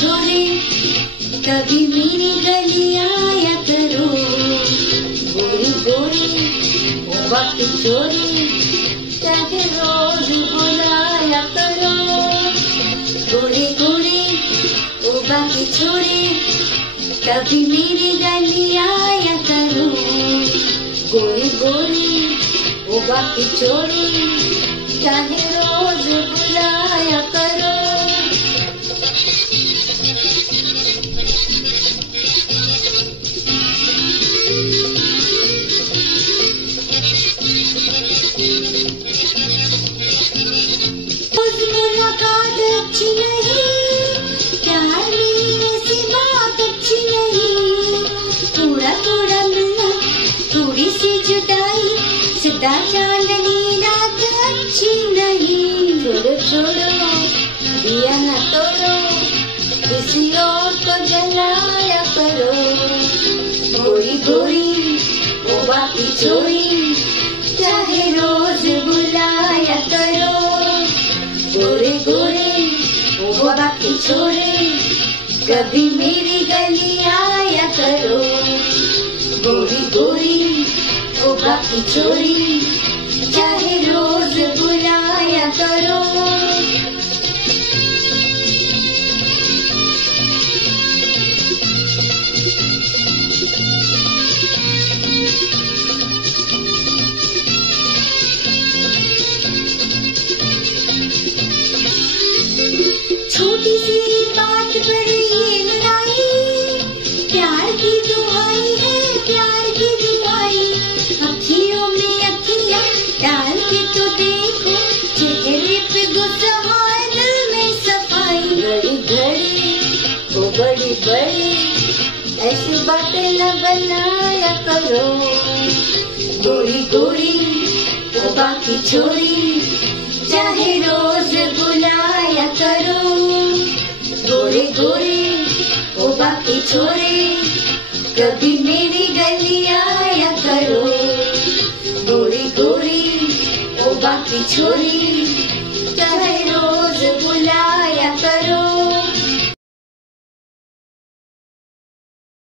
छोरी कभी मेरी गली आया करो। गोरी गोरी ओ बाकी छोरी चाहे रोज बुलाया करो। गोरी गोरी ओ बाकी छोरी कभी मेरी गली आया करो। गोरी गोरी ओ बाकी छोरी चाहे रोज बुलाया करो। मुलाकात अच्छी नहीं, प्यार में ऐसी बात अच्छी नहीं। थोड़ा थोड़ा मिलना, थोड़ी सी जुदाई, सीधा चांदनी रात अच्छी नहीं। छोड़ो छोड़ो दिया न तोड़ो, किसी और को जलाया करो। गोरी गोरी ओ बाकी छोरी चाहे रोज बुलाया करो। गोरे गोरे ओ बाकी छोरे कभी मेरी गली आया करो। गोरी गोरी ओ बाकी छोरी चाहे रोज बुलाया करो। छोटी सी बात पर ये लड़ाई, प्यार की दुहाई है प्यार की दुहाई। अखियों में अखियां डाल के तो देखो, चेहरे पे गुस्सा है दिल में सफाई। बड़ी घड़ी वो बड़ी बड़ी ऐसी बातें न बनाया करो। गोरी गोरी वो बाकी छोरी चाहे रोज बुलाया करो। गोरे गोरे ओ बाकी छोरे कभी मेरी गली आया करो। गोरी गोरी ओ बाकी छोरी